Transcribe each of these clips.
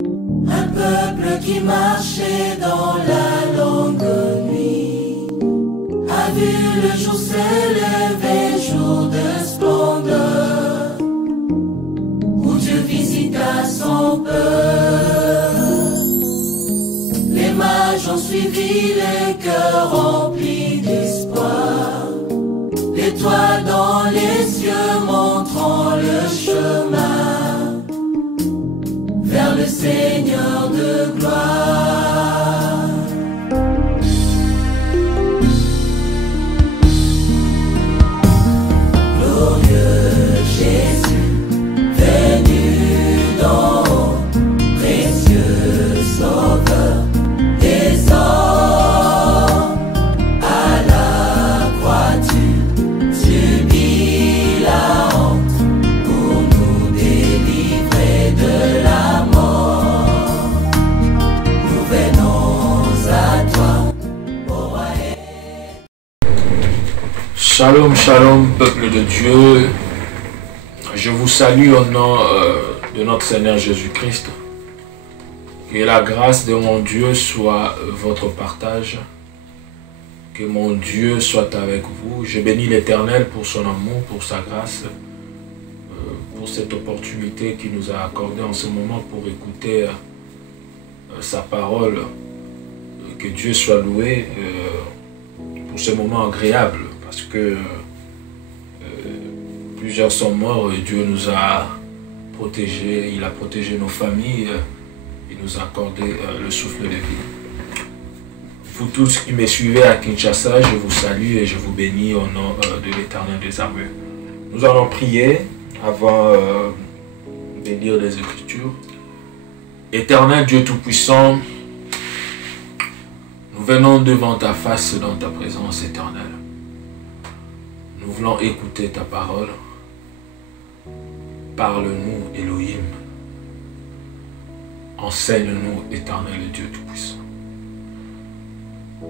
Un peuple qui marchait dans la longue nuit a vu le jour s'élever, jour de splendeur, où Dieu visita son peuple. Les mages ont suivi les cœurs remplis d'espoir, l'étoile dans les cieux montrant le chemin vers le Seigneur de gloire. Glorieux Jésus, venu d'en haut, précieux sauveur des hommes, à la croix tu subis la honte pour nous délivrer de la mort. Nous venons à toi, ô roi. Shalom, shalom, peuple de Dieu. Je vous salue au nom de notre Seigneur Jésus-Christ. Que la grâce de mon Dieu soit votre partage. Que mon Dieu soit avec vous. Je bénis l'Éternel pour son amour, pour sa grâce, pour cette opportunité qu'il nous a accordée en ce moment pour écouter sa parole. Que Dieu soit loué pour ce moment agréable. Parce que plusieurs sont morts et Dieu nous a protégés, il a protégé nos familles, il nous a accordé le souffle de vie. Vous tous qui me suivez à Kinshasa, je vous salue et je vous bénis au nom de l'Éternel des armées. Nous allons prier avant de lire les Écritures. Éternel Dieu Tout-Puissant, nous venons devant ta face dans ta présence éternelle. Nous voulons écouter ta parole. Parle-nous, Elohim. Enseigne-nous, éternel Dieu Tout-Puissant.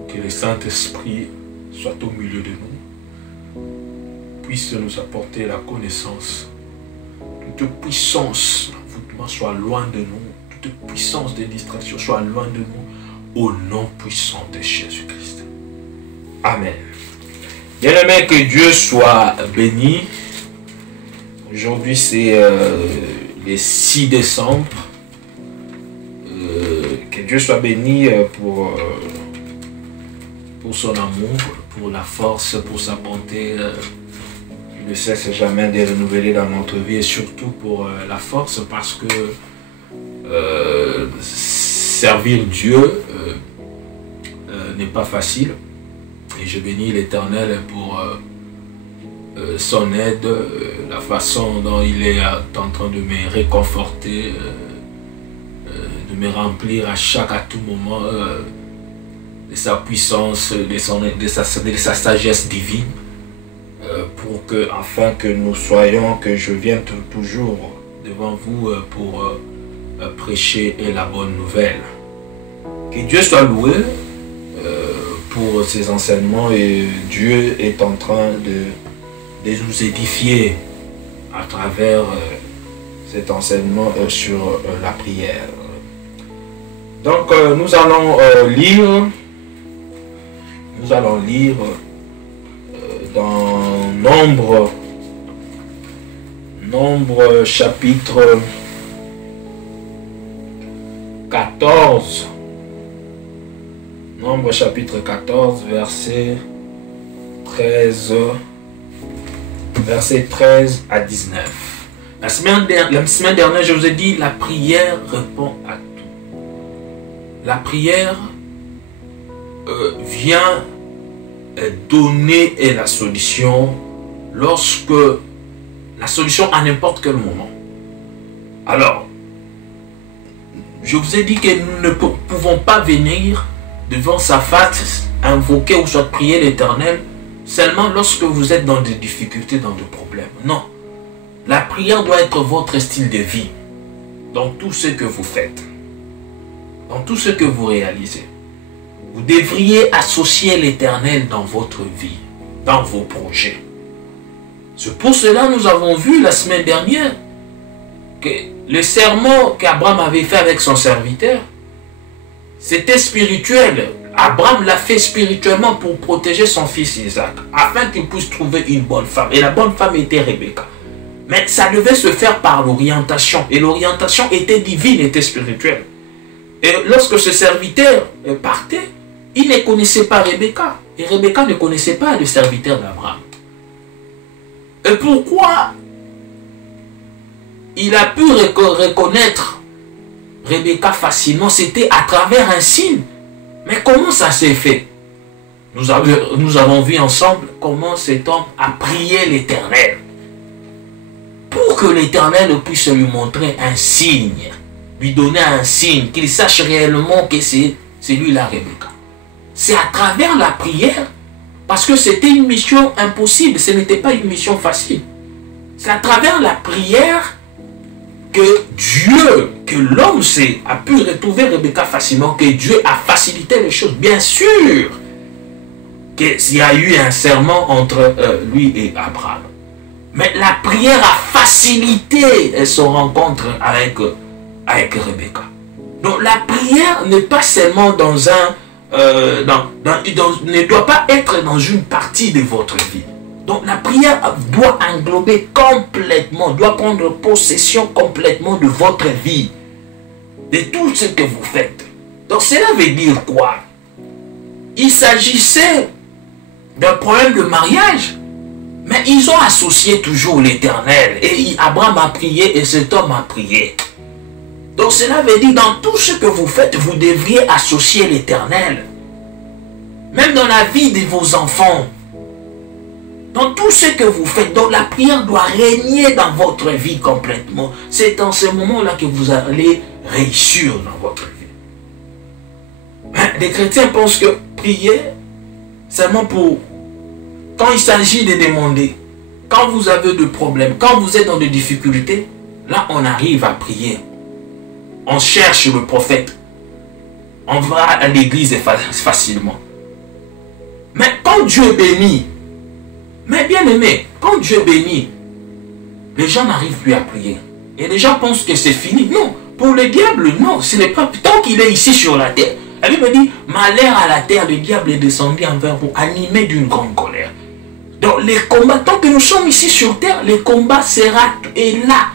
Que le Saint-Esprit soit au milieu de nous, puisse nous apporter la connaissance. Toute puissance d'envoûtement soit loin de nous. Toute puissance de distraction soit loin de nous. Au nom puissant de Jésus-Christ. Amen. Bien-aimé, que Dieu soit béni. Aujourd'hui, c'est le 6 décembre. Que Dieu soit béni pour son amour, pour la force, pour sa bonté. Il ne cesse jamais de renouveler dans notre vie et surtout pour la force parce que servir Dieu n'est pas facile. Et je bénis l'Éternel pour son aide, la façon dont il est en train de me réconforter, de me remplir à tout moment de sa puissance, de sa sagesse divine, pour que, afin que nous soyons, que je vienne toujours devant vous pour prêcher la bonne nouvelle. Que Dieu soit loué pour ces enseignements et Dieu est en train de nous édifier à travers cet enseignement sur la prière. Donc nous allons lire dans Nombre chapitre 14. Nombre chapitre 14, verset 13 à 19. La semaine dernière, je vous ai dit, la prière répond à tout. La prière vient donner la solution lorsque la solution à n'importe quel moment. Alors, je vous ai dit que nous ne pouvons pas venir devant sa face, invoquer ou soit prier l'Éternel seulement lorsque vous êtes dans des difficultés, dans des problèmes. Non. La prière doit être votre style de vie dans tout ce que vous faites, dans tout ce que vous réalisez. Vous devriez associer l'Éternel dans votre vie, dans vos projets. C'est pour cela que nous avons vu la semaine dernière que le serment qu'Abraham avait fait avec son serviteur, c'était spirituel. Abraham l'a fait spirituellement pour protéger son fils Isaac, afin qu'il puisse trouver une bonne femme. Et la bonne femme était Rebecca. Mais ça devait se faire par l'orientation. Et l'orientation était divine, était spirituelle. Et lorsque ce serviteur partait, il ne connaissait pas Rebecca. Et Rebecca ne connaissait pas le serviteur d'Abraham. Et pourquoi il a pu reconnaître Rebecca facilement? C'était à travers un signe. Mais comment ça s'est fait? Nous avons vu ensemble comment cet homme a prié l'Éternel. Pour que l'Éternel puisse lui montrer un signe. Lui donner un signe. Qu'il sache réellement que c'est lui-là Rebecca. C'est à travers la prière. Parce que c'était une mission impossible. Ce n'était pas une mission facile. C'est à travers la prière que Dieu, que l'homme a pu retrouver Rebecca facilement, que Dieu a facilité les choses. Bien sûr qu'il y a eu un serment entre lui et Abraham. Mais la prière a facilité son rencontre avec Rebecca. Donc la prière n'est pas seulement dans un... ne doit pas être dans une partie de votre vie. Donc la prière doit englober complètement, doit prendre possession complètement de votre vie, de tout ce que vous faites. Donc cela veut dire quoi? Il s'agissait d'un problème de mariage, mais ils ont associé toujours l'Éternel. Et Abraham a prié et cet homme a prié. Donc cela veut dire dans tout ce que vous faites, vous devriez associer l'Éternel. Même dans la vie de vos enfants. Dans tout ce que vous faites, donc la prière doit régner dans votre vie complètement. C'est dans ce moment-là que vous allez réussir dans votre vie. Les chrétiens pensent que prier, seulement pour... Quand il s'agit de demander, quand vous avez des problèmes, quand vous êtes dans des difficultés, là on arrive à prier. On cherche le prophète. On va à l'église facilement. Mais quand Dieu bénit, mais bien aimé, quand Dieu bénit, les gens n'arrivent plus à prier. Et les gens pensent que c'est fini. Non, pour le diable, non. Ce n'est pas tant qu'il est ici sur la terre. La Bible dit, malheur à la terre, le diable est descendu envers vous, animé d'une grande colère. Donc les combats, tant que nous sommes ici sur terre, les combats sera là.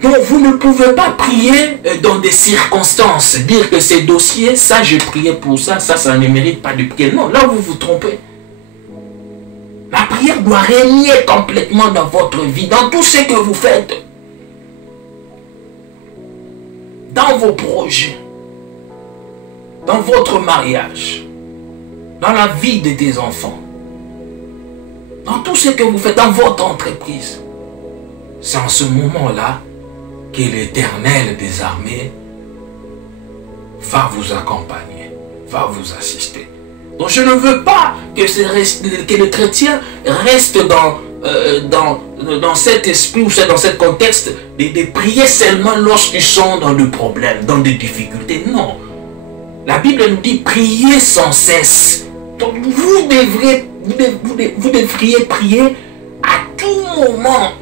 Donc vous ne pouvez pas prier dans des circonstances, dire que ces dossiers, ça j'ai prié pour ça, ça ne mérite pas de prier. Non, là vous vous trompez. La prière doit régner complètement dans votre vie, dans tout ce que vous faites. Dans vos projets, dans votre mariage, dans la vie de tes enfants, dans tout ce que vous faites, dans votre entreprise. C'est en ce moment-là que l'Éternel des armées va vous accompagner, va vous assister. Donc je ne veux pas que le chrétien reste dans cet esprit ou dans cet contexte de prier seulement lorsqu'ils sont dans des problèmes, dans des difficultés. Non. La Bible nous dit prier sans cesse. Donc vous devriez prier à tout moment.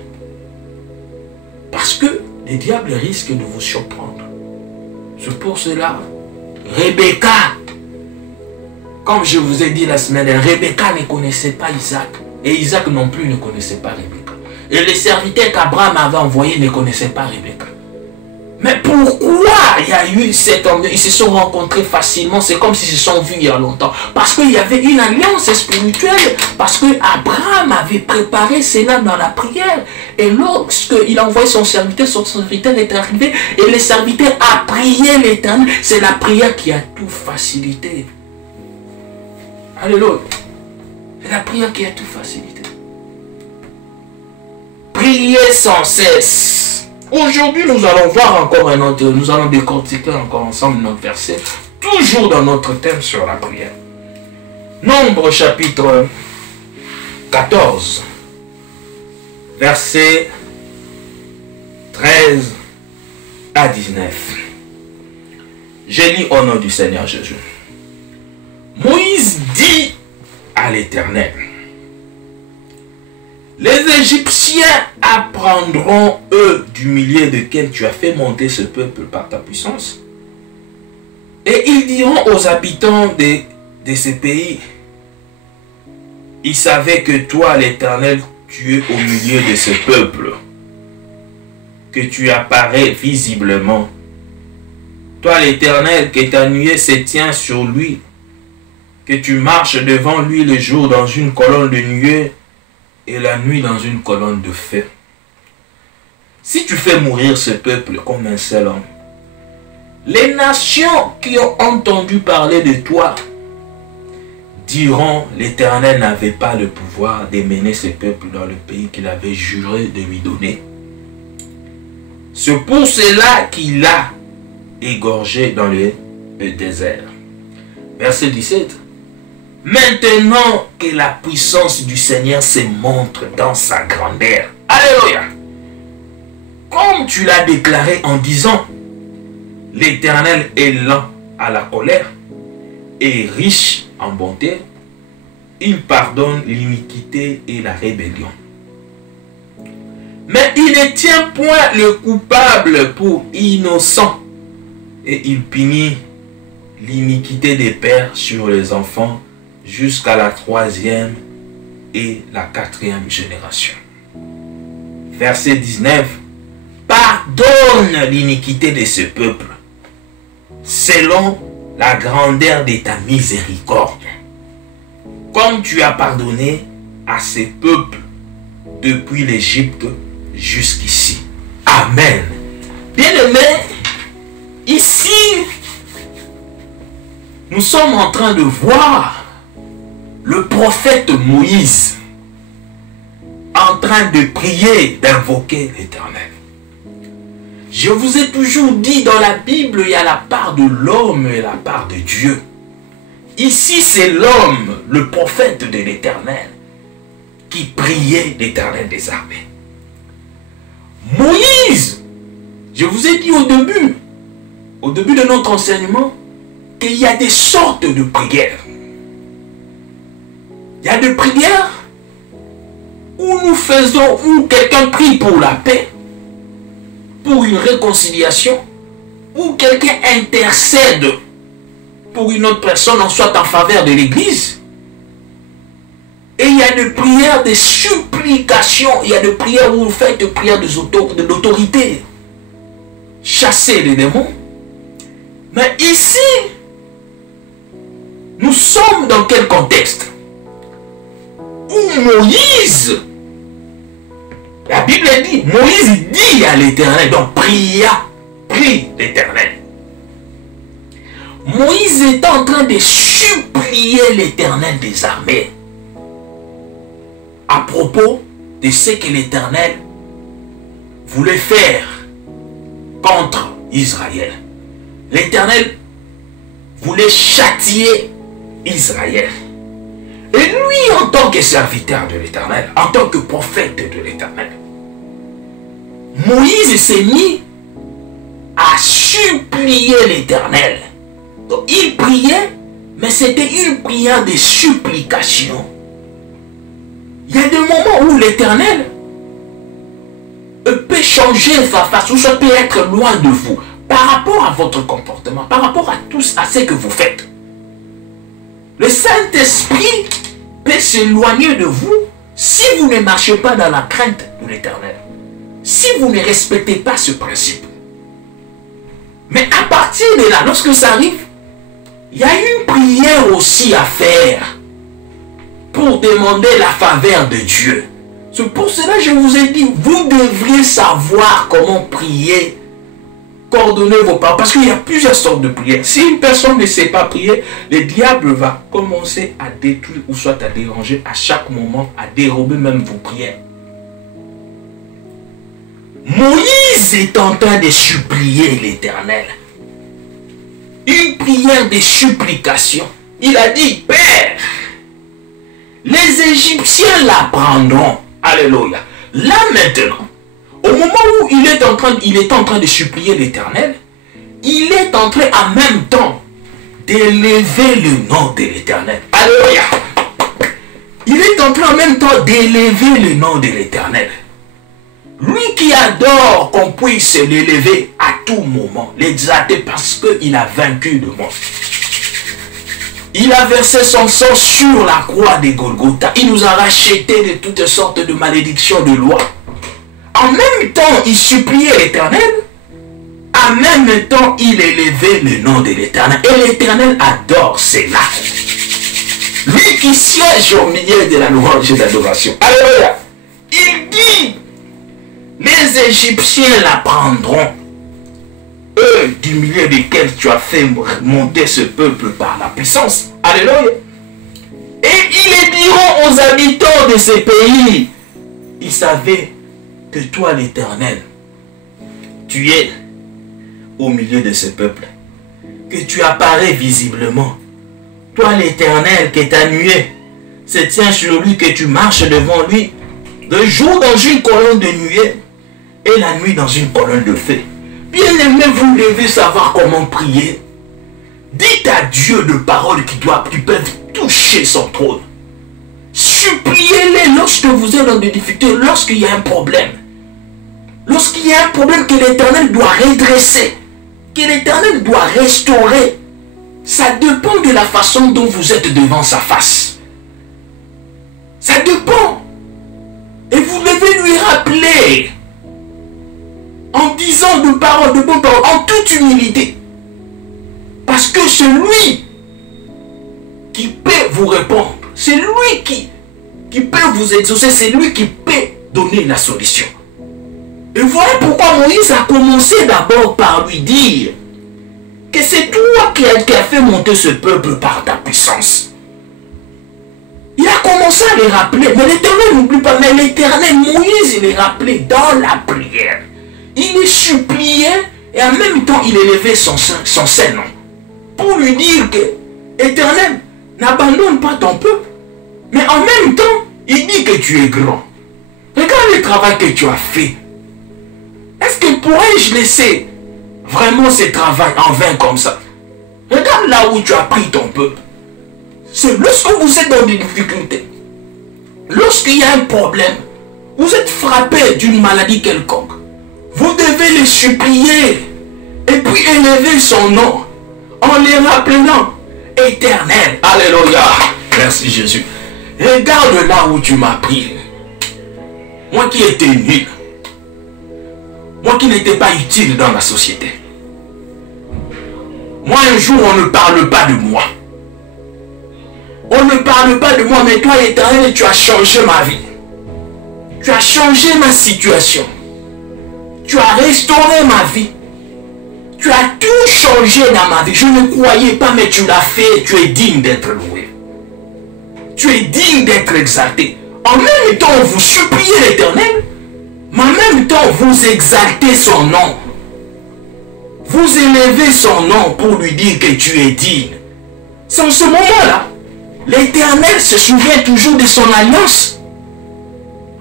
Parce que le diable risque de vous surprendre. C'est pour cela, Rebecca, comme je vous ai dit la semaine dernière, Rebecca ne connaissait pas Isaac. Et Isaac non plus ne connaissait pas Rebecca. Et les serviteurs qu'Abraham avait envoyés ne connaissaient pas Rebecca. Mais pourquoi il y a eu cet homme? Ils se sont rencontrés facilement. C'est comme s'ils se sont vus il y a longtemps. Parce qu'il y avait une alliance spirituelle. Parce que Abraham avait préparé cela dans la prière. Et lorsqu'il a envoyé son serviteur est arrivé. Et le serviteur a prié l'Éternel. C'est la prière qui a tout facilité. Alléluia. C'est la prière qui a tout facilité. Priez sans cesse. Aujourd'hui, nous allons voir encore un autre, nous allons décortiquer encore ensemble notre verset, toujours dans notre thème sur la prière. Nombre chapitre 14, verset 13 à 19. Je lis au nom du Seigneur Jésus. Moïse dit à l'Éternel, Les Égyptiens apprendront, eux, du milieu desquels tu as fait monter ce peuple par ta puissance. Et ils diront aux habitants de ce pays, ils savaient que toi, l'Éternel, tu es au milieu de ce peuple, que tu apparais visiblement. Toi, l'Éternel, que ta nuée se tient sur lui, que tu marches devant lui le jour dans une colonne de nuée et la nuit dans une colonne de feu. Si tu fais mourir ce peuple comme un seul homme, les nations qui ont entendu parler de toi diront, l'Éternel n'avait pas le pouvoir de mener ce peuple dans le pays qu'il avait juré de lui donner. C'est pour cela qu'il a égorgé dans le désert. Verset 17. Maintenant que la puissance du Seigneur se montre dans sa grandeur. Alléluia. Comme tu l'as déclaré en disant, l'Éternel est lent à la colère et riche en bonté, il pardonne l'iniquité et la rébellion. Mais il ne tient point le coupable pour innocent, et il punit l'iniquité des pères sur les enfants jusqu'à la 3e et la 4e génération. Verset 19. Pardonne l'iniquité de ce peuple selon la grandeur de ta miséricorde, comme tu as pardonné à ces peuples depuis l'Égypte jusqu'ici. Amen. Bien-aimés, ici, nous sommes en train de voir le prophète Moïse en train de prier, d'invoquer l'Éternel. Je vous ai toujours dit, dans la Bible, il y a la part de l'homme et la part de Dieu. Ici, c'est l'homme, le prophète de l'Éternel, qui priait l'Éternel des armées. Moïse, je vous ai dit au début de notre enseignement, qu'il y a des sortes de prières. Il y a des prières où nous faisons, où quelqu'un prie pour la paix, pour une réconciliation, où quelqu'un intercède pour une autre personne, en soit en faveur de l'Église. Et il y a des prières de supplication, il y a des prières où vous faites des prières d'autorité, chasser les démons. Mais ici, nous sommes dans quel contexte? Où Moïse, la Bible dit, Moïse dit à l'Éternel, donc prie l'Éternel. Moïse est en train de supplier l'Éternel des armées à propos de ce que l'Éternel voulait faire contre Israël. L'Éternel voulait châtier Israël. Et lui, en tant que serviteur de l'Éternel, en tant que prophète de l'Éternel, Moïse s'est mis à supplier l'Éternel. Donc il priait, mais c'était une prière de supplication. Il y a des moments où l'Éternel peut changer sa face, ou ça peut être loin de vous, par rapport à votre comportement, par rapport à ce que vous faites. Le Saint-Esprit peut s'éloigner de vous si vous ne marchez pas dans la crainte de l'Éternel, si vous ne respectez pas ce principe. Mais à partir de là, lorsque ça arrive, il y a une prière aussi à faire pour demander la faveur de Dieu. C'est pour cela que je vous ai dit, vous devriez savoir comment prier, coordonner vos paroles, parce qu'il y a plusieurs sortes de prières. Si une personne ne sait pas prier, le diable va commencer à détruire ou soit à déranger à chaque moment, à dérober même vos prières. Moïse est en train de supplier l'Éternel. Une prière de supplication. Il a dit, Père, les Égyptiens la prendront. Alléluia. Là maintenant, au moment où il est en train de supplier l'Éternel, il est en train en même temps d'élever le nom de l'Éternel. Alléluia. Il est en train en même temps d'élever le nom de l'Éternel. Lui qui adore qu'on puisse l'élever à tout moment, l'exalter parce qu'il a vaincu le monde. Il a versé son sang sur la croix de Golgotha. Il nous a rachetés de toutes sortes de malédictions de loi. En même temps, il suppliait l'Éternel. En même temps, il élevait le nom de l'Éternel. Et l'Éternel adore cela. Lui qui siège au milieu de la louange et de l'adoration. Alléluia. Il dit, les Égyptiens la prendront, eux du milieu desquels tu as fait monter ce peuple par la puissance. Alléluia. Et ils les diront aux habitants de ces pays, ils savaient que toi l'Éternel, tu es au milieu de ce peuple, que tu apparais visiblement. Toi l'Éternel qui est nuée, se tient sur lui, que tu marches devant lui, le jour dans une colonne de nuée, et la nuit dans une colonne de feu. Bien-aimés, vous devez savoir comment prier. Dites à Dieu de paroles qui peuvent toucher son trône. Suppliez-les lorsque vous êtes dans des difficultés, lorsqu'il y a un problème. Lorsqu'il y a un problème que l'Éternel doit redresser, que l'Éternel doit restaurer. Ça dépend de la façon dont vous êtes devant sa face. Ça dépend. Et vous devez lui rappeler, en disant de paroles, de bonnes paroles, en toute humilité. Parce que c'est lui qui peut vous répondre. C'est lui qui peut vous exaucer. C'est lui qui peut donner la solution. Et voilà pourquoi Moïse a commencé d'abord par lui dire que c'est toi qui as fait monter ce peuple par ta puissance. Il a commencé à les rappeler. Mais l'Éternel n'oublie pas. Mais l'Éternel, Moïse, il les rappelait dans la prière. Il les suppliait et en même temps il élevait son Saint-Nom pour lui dire que Éternel, n'abandonne pas ton peuple. Mais en même temps, il dit que tu es grand. Regarde le travail que tu as fait. Est-ce que pourrais-je laisser vraiment ce travail en vain comme ça? Regarde là où tu as pris ton peuple. C'est lorsque vous êtes dans des difficultés, lorsqu'il y a un problème, vous êtes frappé d'une maladie quelconque, vous devez les supplier et puis élever son nom en les rappelant éternel. Alléluia. Merci Jésus. Regarde là où tu m'as pris. Moi qui étais nul. Moi qui n'étais pas utile dans la société. Moi un jour on ne parle pas de moi. On ne parle pas de moi, mais toi éternel, tu as changé ma vie. Tu as changé ma situation. Tu as restauré ma vie. Tu as tout changé dans ma vie. Je ne croyais pas, mais tu l'as fait. Tu es digne d'être loué. Tu es digne d'être exalté. En même temps, vous suppliez l'Éternel, mais en même temps, vous exaltez son nom. Vous élevez son nom pour lui dire que tu es digne. C'est en ce moment-là, l'Éternel se souvient toujours de son alliance.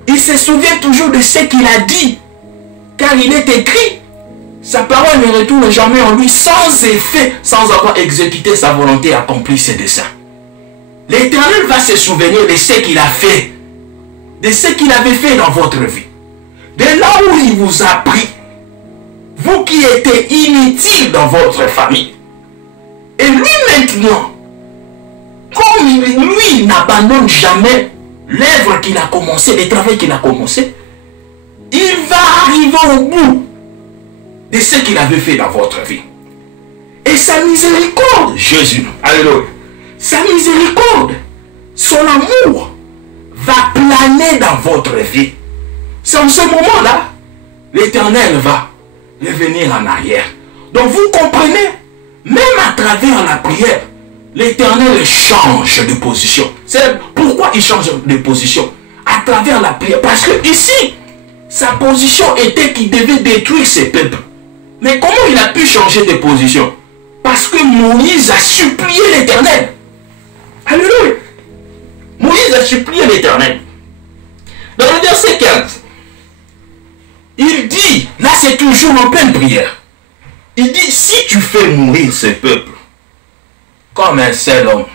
Il se souvient toujours de ce qu'il a dit. Car il est écrit, sa parole ne retourne jamais en lui sans effet, sans avoir exécuté sa volonté et accompli ses desseins. L'Éternel va se souvenir de ce qu'il a fait, de ce qu'il avait fait dans votre vie. De là où il vous a pris, vous qui étiez inutile dans votre famille. Et lui maintenant, comme lui n'abandonne jamais l'œuvre qu'il a commencé, le travail qu'il a commencé, il va arriver au bout de ce qu'il avait fait dans votre vie. Et sa miséricorde, Jésus, alléluia, sa miséricorde, son amour va planer dans votre vie. C'est en ce moment-là, l'Éternel va revenir en arrière. Donc vous comprenez, même à travers la prière, l'Éternel change de position. C'est pourquoi il change de position à travers la prière. Parce que ici, sa position était qu'il devait détruire ses peuples. Mais comment il a pu changer de position? Parce que Moïse a supplié l'Éternel. Alléluia. Moïse a supplié l'Éternel. Dans le verset 15, il dit, là c'est toujours en pleine prière, il dit, si tu fais mourir ce peuple comme un seul homme,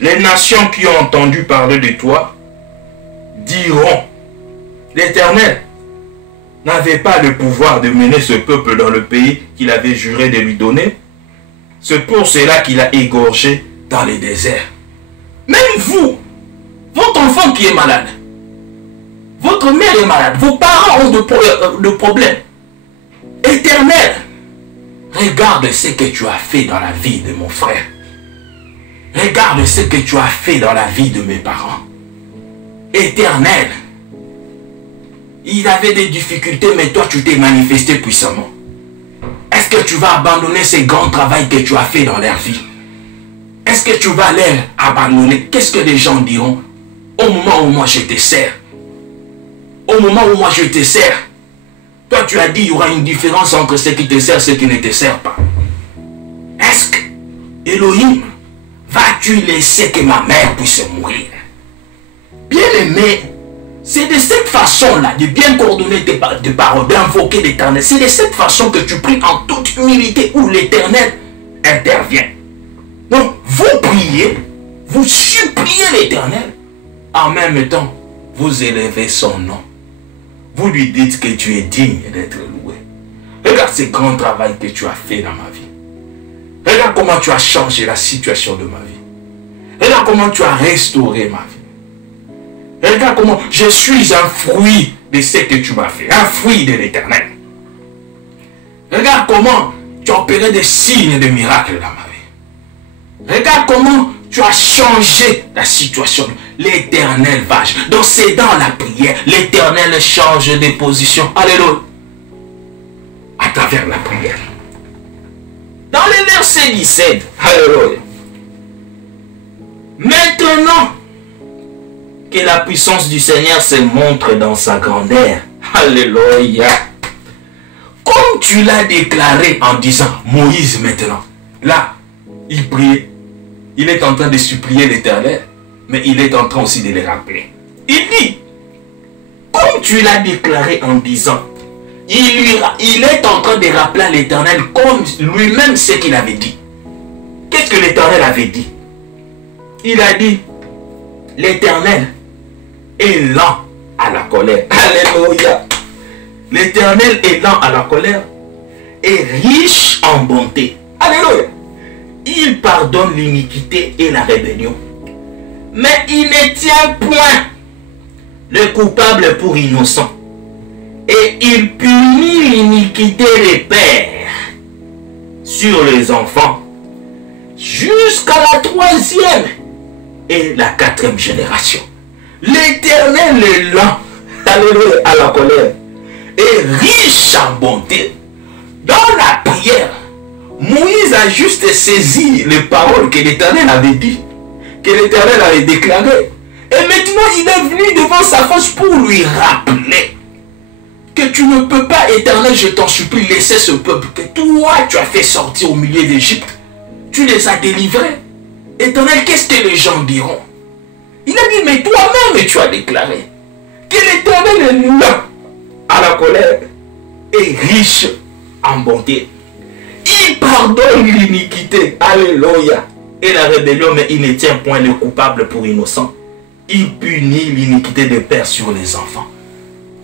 les nations qui ont entendu parler de toi diront, l'Éternel n'avait pas le pouvoir de mener ce peuple dans le pays qu'il avait juré de lui donner. C'est pour cela qu'il a égorgé dans les déserts. Même vous, votre enfant qui est malade, votre mère est malade, vos parents ont de problèmes. Éternel, regarde ce que tu as fait dans la vie de mon frère. Regarde ce que tu as fait dans la vie de mes parents. Éternel, il avait des difficultés, mais toi tu t'es manifesté puissamment. Est-ce que tu vas abandonner ce grand travail que tu as fait dans leur vie? Est-ce que tu vas les abandonner? Qu'est-ce que les gens diront au moment où moi je te sers? Au moment où moi je te sers, toi tu as dit il y aura une différence entre ceux qui te servent et ceux qui ne te servent pas. Est-ce que Elohim, vas-tu laisser que ma mère puisse mourir? Bien-aimé, c'est de cette façon-là, de bien coordonner tes paroles, d'invoquer l'Éternel. C'est de cette façon que tu pries en toute humilité où l'Éternel intervient. Donc, vous priez, vous suppliez l'Éternel. En même temps, vous élevez son nom. Vous lui dites que tu es digne d'être loué. Regarde ce grand travail que tu as fait dans ma vie. Regarde comment tu as changé la situation de ma vie. Regarde comment tu as restauré ma vie. Regarde comment je suis un fruit de ce que tu m'as fait. Un fruit de l'Éternel. Regarde comment tu as opéré des signes de miracles dans ma vie. Regarde comment tu as changé la situation. L'Éternel va. Donc c'est dans la prière. L'Éternel change de position. Alléluia. À travers la prière. Dans le verset 17. Alléluia. Maintenant que la puissance du Seigneur se montre dans sa grandeur. Alléluia. Comme tu l'as déclaré en disant, Moïse maintenant. Là, il prie. Il est en train de supplier l'Éternel. Mais il est en train aussi de le rappeler. Il dit, comme tu l'as déclaré en disant, il est en train de rappeler à l'Éternel comme lui-même ce qu'il avait dit. Qu'est-ce que l'Éternel avait dit? Il a dit, l'Éternel est lent à la colère. Alléluia. L'Éternel est lent à la colère et riche en bonté. Alléluia. Il pardonne l'iniquité et la rébellion. Mais il ne tient point le coupable pour innocent. Et il punit l'iniquité des pères sur les enfants jusqu'à la 3e et la 4e génération. L'Éternel est lent à la colère et riche en bonté. Dans la prière, Moïse a juste saisi les paroles que l'Éternel avait dit, que l'Éternel avait déclaré. Et maintenant, il est venu devant sa face pour lui rappeler que tu ne peux pas, Éternel, je t'en supplie, laisser ce peuple que toi, tu as fait sortir au milieu d'Égypte. Tu les as délivrés. Éternel, qu'est-ce que les gens diront? Il a dit, mais toi-même, tu as déclaré que l'Éternel est lent à la colère et riche en bonté. Il pardonne l'iniquité, alléluia, et la rébellion, mais il ne tient point le coupable pour innocent. Il punit l'iniquité des pères sur les enfants.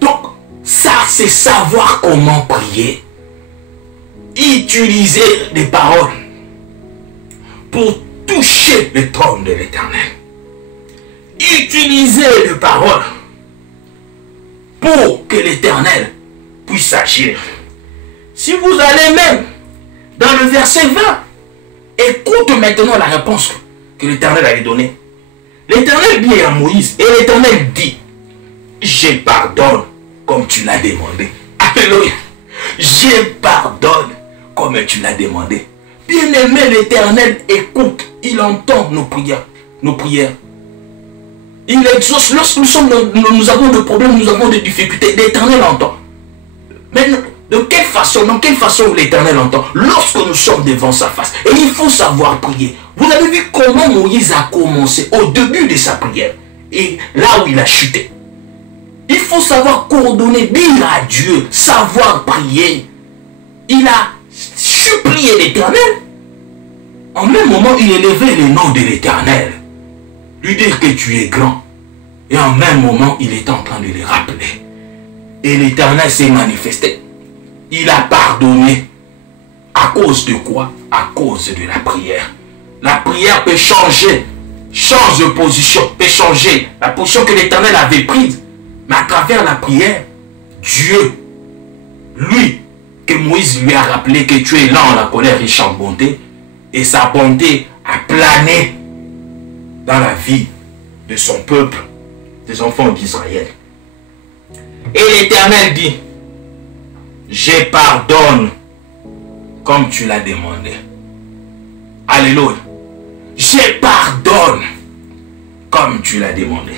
Donc, ça, c'est savoir comment prier. Utiliser des paroles pour toucher le trône de l'Éternel. Utiliser les paroles pour que l'Éternel puisse agir. Si vous allez même dans le verset 20, écoute maintenant la réponse que l'Éternel avait donnée. L'Éternel dit à Moïse, et l'Éternel dit, je pardonne comme tu l'as demandé. Alléluia. Je pardonne comme tu l'as demandé. Bien-aimé, l'Éternel écoute, il entend nos prières. Nos prières. Il exauce. Lorsque nous avons des problèmes, nous avons des difficultés, l'Éternel entend. Mais dans quelle façon l'Éternel entend? Lorsque nous sommes devant sa face. Et il faut savoir prier. Vous avez vu comment Moïse a commencé au début de sa prière. Et là où il a chuté. Il faut savoir coordonner, dire à Dieu, savoir prier. Il a supplié l'Éternel. En même moment, il élevait le nom de l'Éternel. lui dire que tu es grand. Et en même moment, il était en train de les rappeler. Et l'Éternel s'est manifesté. Il a pardonné. À cause de quoi? À cause de la prière. La prière peut changer. Change de position. Peut changer la position que l'Éternel avait prise. Mais à travers la prière, Dieu, lui, que Moïse lui a rappelé que tu es lent en la colère, riche en bonté. Et sa bonté a plané dans la vie de son peuple, des enfants d'Israël. Et l'Éternel dit, je pardonne comme tu l'as demandé. Alléluia. Je pardonne comme tu l'as demandé.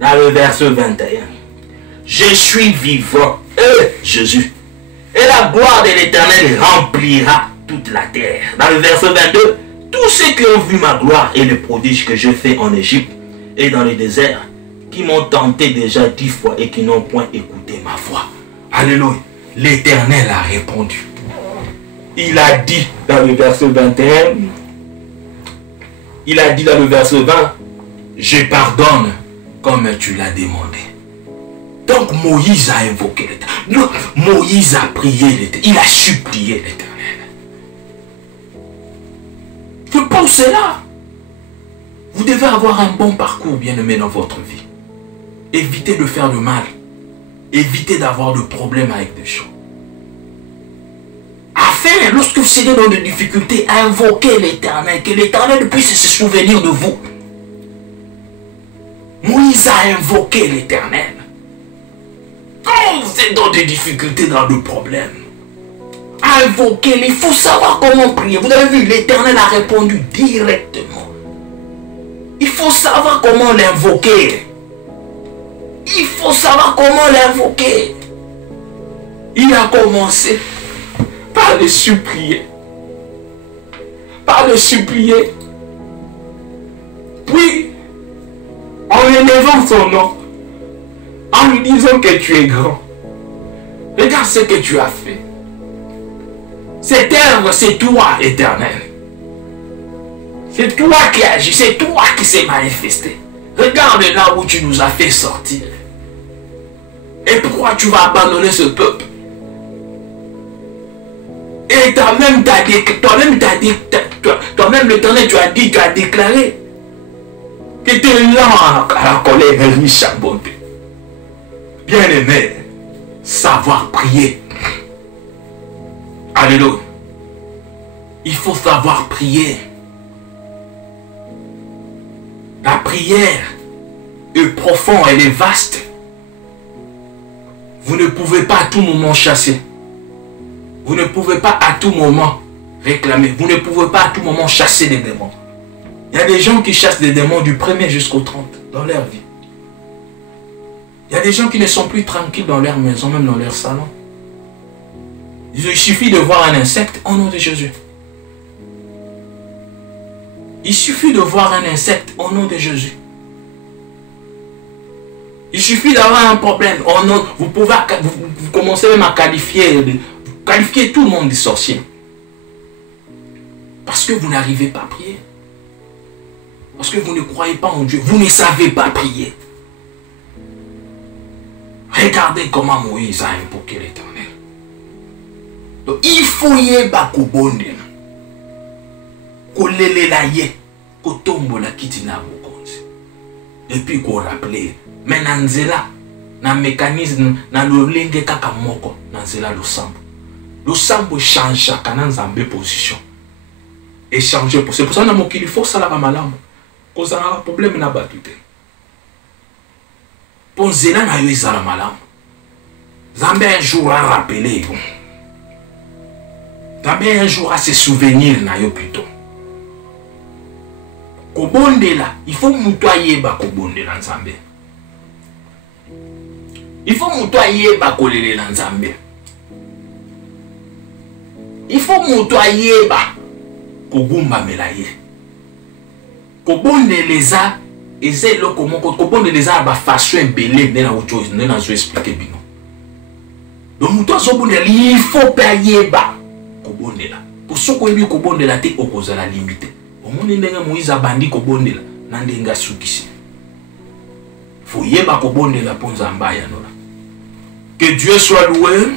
Dans le verset 21, je suis vivant, Jésus, et la gloire de l'Éternel remplira toute la terre. Dans le verset 22, tous ceux qui ont vu ma gloire et les prodiges que je fais en Égypte et dans le désert, qui m'ont tenté déjà 10 fois et qui n'ont point écouté ma voix. Alléluia. L'Éternel a répondu. Il a dit dans le verset 21, il a dit dans le verset 20, je pardonne comme tu l'as demandé. Donc Moïse a invoqué l'Éternel. Moïse a prié l'Éternel. Il a supplié l'Éternel. C'est pour cela, vous devez avoir un bon parcours, bien-aimé, dans votre vie. Évitez de faire le mal. Évitez d'avoir de problèmes avec des gens. Afin, lorsque vous serez dans des difficultés, invoquez l'Éternel, que l'Éternel puisse se souvenir de vous. Moïse a invoqué l'Éternel. Quand vous êtes dans des difficultés, dans des problèmes, invoquez-le. Il faut savoir comment prier. Vous avez vu, l'Éternel a répondu directement. Il faut savoir comment l'invoquer. Il faut savoir comment l'invoquer. Il a commencé par le supplier. Par le supplier. Puis, en élevant son nom, en lui disant que tu es grand. Regarde ce que tu as fait. Cette œuvre, c'est toi, Éternel. C'est toi qui agis, c'est toi qui s'est manifesté. Regarde là où tu nous as fait sortir. Et pourquoi tu vas abandonner ce peuple? Et toi-même, toi-même l'Éternel, tu as déclaré que tu es lent à la colère et riche en bonté. Bien-aimé, savoir prier. Alléluia. Il faut savoir prier. La prière est profonde, elle est vaste. Vous ne pouvez pas à tout moment chasser. Vous ne pouvez pas à tout moment réclamer. Vous ne pouvez pas à tout moment chasser des démons. Il y a des gens qui chassent des démons du 1er jusqu'au 30 dans leur vie. Il y a des gens qui ne sont plus tranquilles dans leur maison, même dans leur salon. Il suffit de voir un insecte au nom de Jésus. Il suffit de voir un insecte au nom de Jésus. Il suffit d'avoir un problème. Oh non, vous commencez même à qualifier tout le monde de sorcier. Parce que vous n'arrivez pas à prier. Parce que vous ne croyez pas en Dieu. Vous ne savez pas prier. Regardez comment Moïse a invoqué l'Éternel. Donc il faut y bakubonde. Kolelela ye. Kotombo la kitina bokonzi. Et puis qu'on rappelle. Mais nanzela. Na mécanisme. Na lolenge kaka moko. Nanzela lo sambo. Le sambo change kana nzambe position. Et changer. C'est pour ça qu'il faut ça la malamu. Cause un problème na batute. Pour zela na yo la malamu. Zambé un jour a rappelé. Zambé un jour a se souvenir na yo plutôt. Kobondela, il faut moutoyer ba kobondela nzambe. Il faut moutoyer ba kolele na nzambe. Il faut moutoyer ba kogumba melaye. Kobondeleza eze loko moko kobondeleza ba façon belé na autre chose na zo expliquer bino. Donc mouto azobondela il faut payer ba kobondela. Pour ce ko yebi kobondela te okozala limité. Omoni ndenge Moïse abandi kobondela Nandenga Sukisi. Faut yeba kobonde la ponzamba ya nola. Que Dieu soit loué,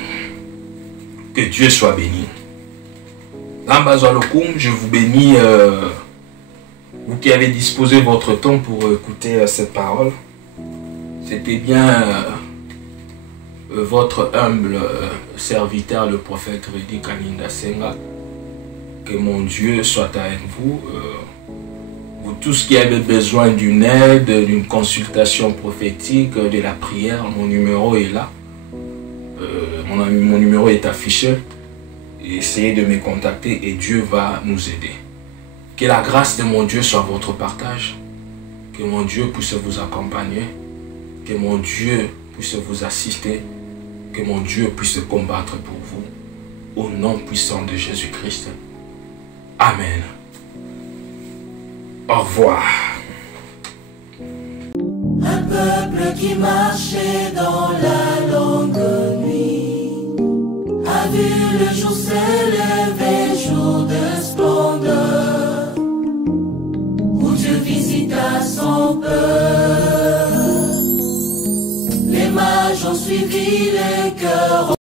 que Dieu soit béni. Je vous bénis, vous qui avez disposé votre temps pour écouter cette parole. C'était bien votre humble serviteur, le prophète Redi Kaninda Senga. Que mon Dieu soit avec vous. Vous tous qui avez besoin d'une aide, d'une consultation prophétique, de la prière, mon numéro est là. Mon numéro est affiché. Essayez de me contacter et Dieu va nous aider. Que la grâce de mon Dieu soit votre partage. Que mon Dieu puisse vous accompagner. Que mon Dieu puisse vous assister. Que mon Dieu puisse combattre pour vous. Au nom puissant de Jésus-Christ. Amen. Au revoir. Un peuple qui marchait dans la longue nuit a vu le jour se lever, jour de splendeur, où Dieu visita son peuple. Les mages ont suivi les cœurs.